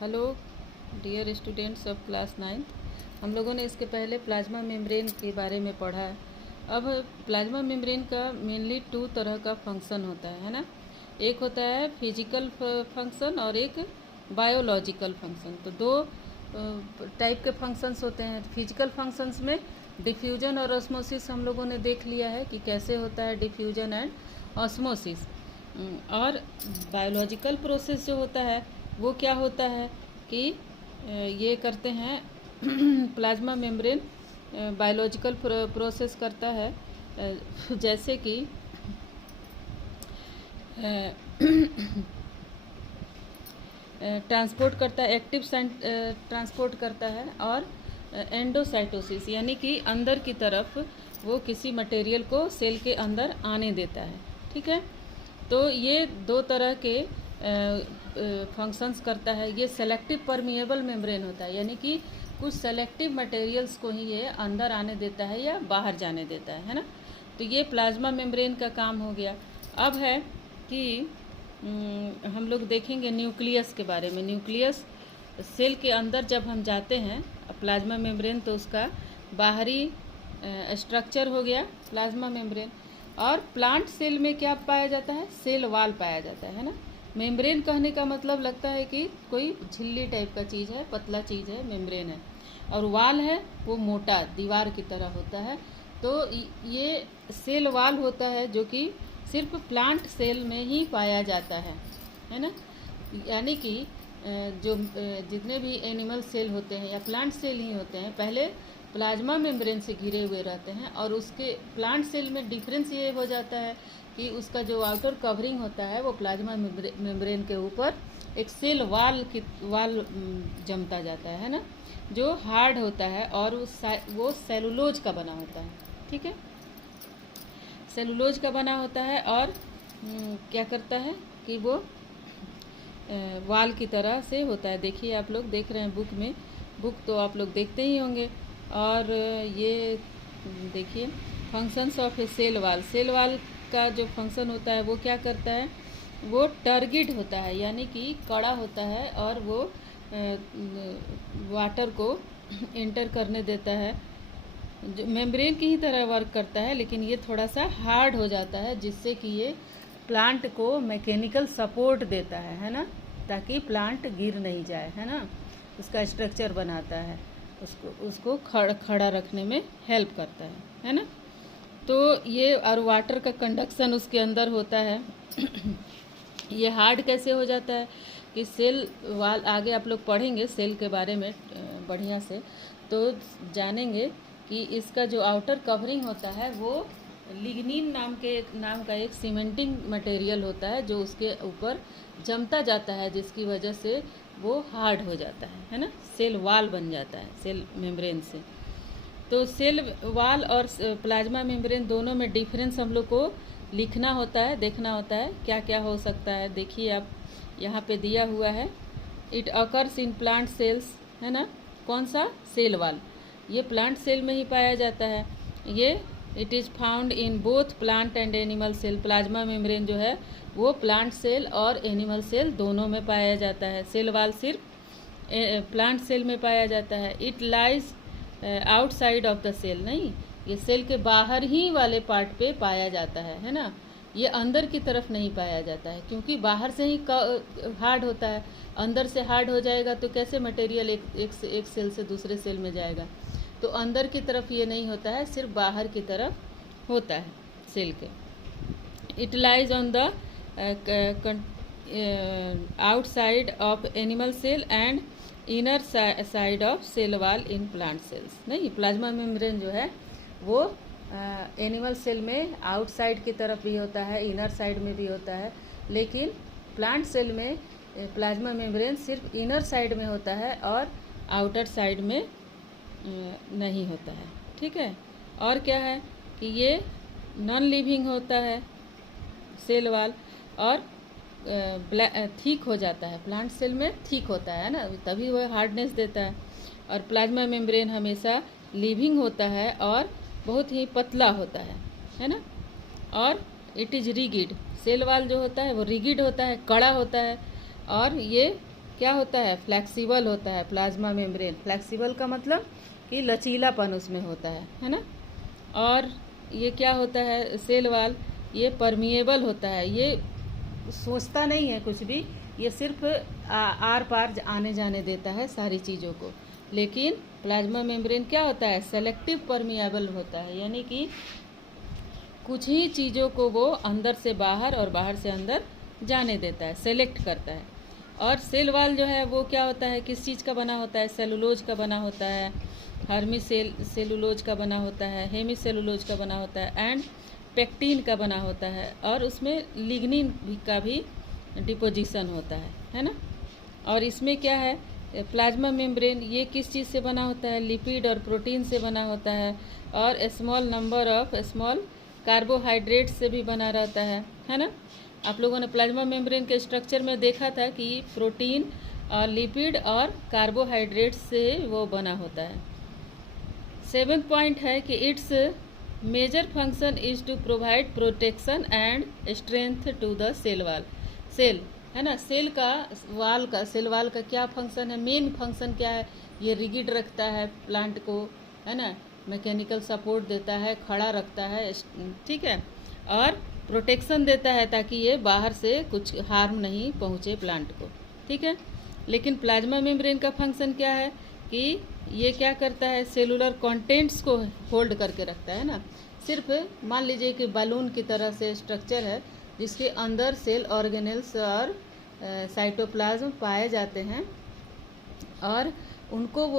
Hello dear students of class 9th। हम लोगों ने इसके पहले प्लाज्मा मेम्ब्रेन के बारे में पढ़ा है। अब प्लाज्मा मेम्ब्रेन का मेनली 2 तरह का फंक्शन होता है ना। एक होता है फिजिकल फंक्शन और एक बायोलॉजिकल फंक्शन। तो 2 टाइप के फंक्शंस होते हैं। फिजिकल फंक्शंस में डिफ्यूजन और ऑस्मोसिस हम लोगों ने देख लिया है कि कैसे होता है डिफ्यूजन एंड ऑस्मोसिस। और बायोलॉजिकल प्रोसेस जो होता है वो क्या होता है कि ये करते हैं प्लाज्मा मेम्ब्रेन बायोलॉजिकल प्रोसेस करता है, जैसे कि ट्रांसपोर्ट करता है, एक्टिव ट्रांसपोर्ट करता है, और एंडोसाइटोसिस यानी कि अंदर की तरफ वो किसी मटेरियल को सेल के अंदर आने देता है। ठीक है, तो ये 2 तरह के फंक्शंस करता है। ये सेलेक्टिव परमिएबल मेम्ब्रेन होता है, यानी कि कुछ सेलेक्टिव मटेरियल्स को ही ये अंदर आने देता है या बाहर जाने देता है ना। तो ये प्लाज्मा मेम्ब्रेन का काम हो गया। अब है कि हम लोग देखेंगे न्यूक्लियस के बारे में। न्यूक्लियस सेल के अंदर जब हम जाते हैं प्लाज्मा मेम्ब्रेन, तो उसका बाहरी स्ट्रक्चर हो गया प्लाज्मा मेम्ब्रेन। और प्लांट सेल में क्या पाया जाता है? सेल वाल पाया जाता है ना। मेम्ब्रेन कहने का मतलब लगता है कि कोई झिल्ली टाइप का चीज़ है, पतला चीज़ है, मेम्ब्रेन है। और वाल है वो मोटा दीवार की तरह होता है। तो ये सेल वाल होता है जो कि सिर्फ प्लांट सेल में ही पाया जाता है ना। यानी कि जो जितने भी एनिमल सेल होते हैं या प्लांट सेल ही होते हैं, पहले प्लाज्मा मेम्ब्रेन से घिरे हुए रहते हैं। और उसके प्लांट सेल में डिफरेंस ये हो जाता है कि उसका जो आउटर कवरिंग होता है वो प्लाज्मा मेम्ब्रेन के ऊपर एक सेल वाल जमता जाता है ना, जो हार्ड होता है और वो सेलुलोज का बना होता है। ठीक है, सेलुलोज का बना होता है। और क्या करता है कि वो वाल की तरह से होता है। देखिए, आप लोग देख रहे हैं बुक तो आप लोग देखते ही होंगे। और ये देखिए functions of a cell wall. Cell wall का जो फंक्शन होता है वो क्या करता है? वो टर्गिड होता है, यानी कि कड़ा होता है और वो वाटर को इंटर करने देता है। जो मेम्ब्रेन की ही तरह वर्क करता है, लेकिन ये थोड़ा सा हार्ड हो जाता है, जिससे कि ये प्लांट को मैकेनिकल सपोर्ट देता है ना, ताकि प्लांट गिर नहीं जाए, है ना। उसका स्ट्रक्चर बनाता है, उसको खड़ा रखने में हेल्प करता है ना। तो ये और वाटर का कंडक्शन उसके अंदर होता है। ये हार्ड कैसे हो जाता है कि सेल वाल, आगे आप लोग पढ़ेंगे सेल के बारे में बढ़िया से, तो जानेंगे कि इसका जो आउटर कवरिंग होता है वो लिग्निन नाम का एक सीमेंटिंग मटेरियल होता है, जो उसके ऊपर जमता जाता है, जिसकी वजह से वो हार्ड हो जाता है ना। सेल वाल बन जाता है सेल मेम्ब्रेन से। तो सेल वाल और प्लाज्मा मेम्ब्रेन दोनों में डिफरेंस हम लोग को लिखना होता है, देखना होता है क्या क्या हो सकता है। देखिए आप यहाँ पे दिया हुआ है, it occurs in plant sales, है ना। कौन सा? Cell wall. ये प्लांट सेल में ही पाया जाता है। ये it is found in both plant and animal cell. Plasma membrane जो है वो प्लांट सेल और एनिमल सेल दोनों में पाया जाता है। सेल वाल सिर्फ प्लांट सेल में पाया जाता है। It lies outside of the cell. नहीं, ये सेल के बाहर ही वाले पार्ट पे पाया जाता है ना। ये अंदर की तरफ नहीं पाया जाता है, क्योंकि बाहर से ही हार्ड होता है। अंदर से हार्ड हो जाएगा तो कैसे मटेरियल एक सेल से दूसरे सेल में जाएगा। तो अंदर की तरफ ये नहीं होता है, सिर्फ बाहर की तरफ होता है सेल के। It lies on the outside of animal cell and inner side of cell wall in plant cells. नहीं, प्लाज्मा मेम्ब्रेन जो है वो एनिमल सेल में आउटसाइड की तरफ भी होता है, इनर साइड में भी होता है, लेकिन प्लांट सेल में प्लाज्मा मेम्ब्रेन सिर्फ इनर साइड में होता है और आउटर साइड में नहीं होता है। ठीक है, और क्या है कि ये नॉन लिविंग होता है सेल वाल, और थिक हो जाता है। प्लांट सेल में थिक होता है ना, तभी वह हार्डनेस देता है। और प्लाज्मा मेम्ब्रेन हमेशा लिविंग होता है और बहुत ही पतला होता है ना। और it is rigid. Cell wall जो होता है वो रिगिड होता है, कड़ा होता है, और ये क्या होता है, फ्लेक्सिबल होता है प्लाज्मा मेम्ब्रेन। फ्लेक्सिबल का मतलब कि लचीलापन उसमें होता है ना। और ये क्या होता है, सेल वाल, ये परमिएबल होता है, ये सोचता नहीं है कुछ भी, ये सिर्फ आर पार आने जाने देता है सारी चीज़ों को। लेकिन प्लाज्मा मेम्ब्रेन क्या होता है, सेलेक्टिव परमिएबल होता है, यानी कि कुछ ही चीज़ों को वो अंदर से बाहर और बाहर से अंदर जाने देता है, सेलेक्ट करता है। और सेल वाल जो है वो क्या होता है, किस चीज़ का बना होता है, सेलुलोज का बना होता है, हर्मी सेलुलोज का बना होता है, हेमी सेलुलोज का बना होता है, एंड पेक्टिन का बना होता है, और उसमें लिग्निन का भी डिपोजिशन होता है ना। और इसमें क्या है, प्लाज्मा मेम्ब्रेन ये किस चीज़ से बना होता है, लिपिड और प्रोटीन से बना होता है, और small number of small carbohydrate से भी बना रहता है ना। आप लोगों ने प्लाज्मा मेम्ब्रेन के स्ट्रक्चर में देखा था कि प्रोटीन और लिपिड और कार्बोहाइड्रेट से वो बना होता है। 7th पॉइंट है कि its major function is to provide protection and strength to the cell wall. Cell है ना, सेल वाल का क्या फंक्शन है, मेन फंक्शन क्या है, ये रिगिड रखता है प्लांट को, है ना, मैकेनिकल सपोर्ट देता है, खड़ा रखता है, ठीक है, और प्रोटेक्शन देता है ताकि ये बाहर से कुछ हार्म नहीं पहुँचे प्लांट को, ठीक है। लेकिन प्लाज्मा मेम्ब्रेन का फंक्शन क्या है कि ये क्या करता है, सेलुलर कंटेंट्स को होल्ड करके रखता है ना। सिर्फ मान लीजिए कि बलून की तरह से स्ट्रक्चर है जिसके अंदर सेल ऑर्गेनेल्स और साइटोप्लाज्म पाए जाते हैं, और उनको वो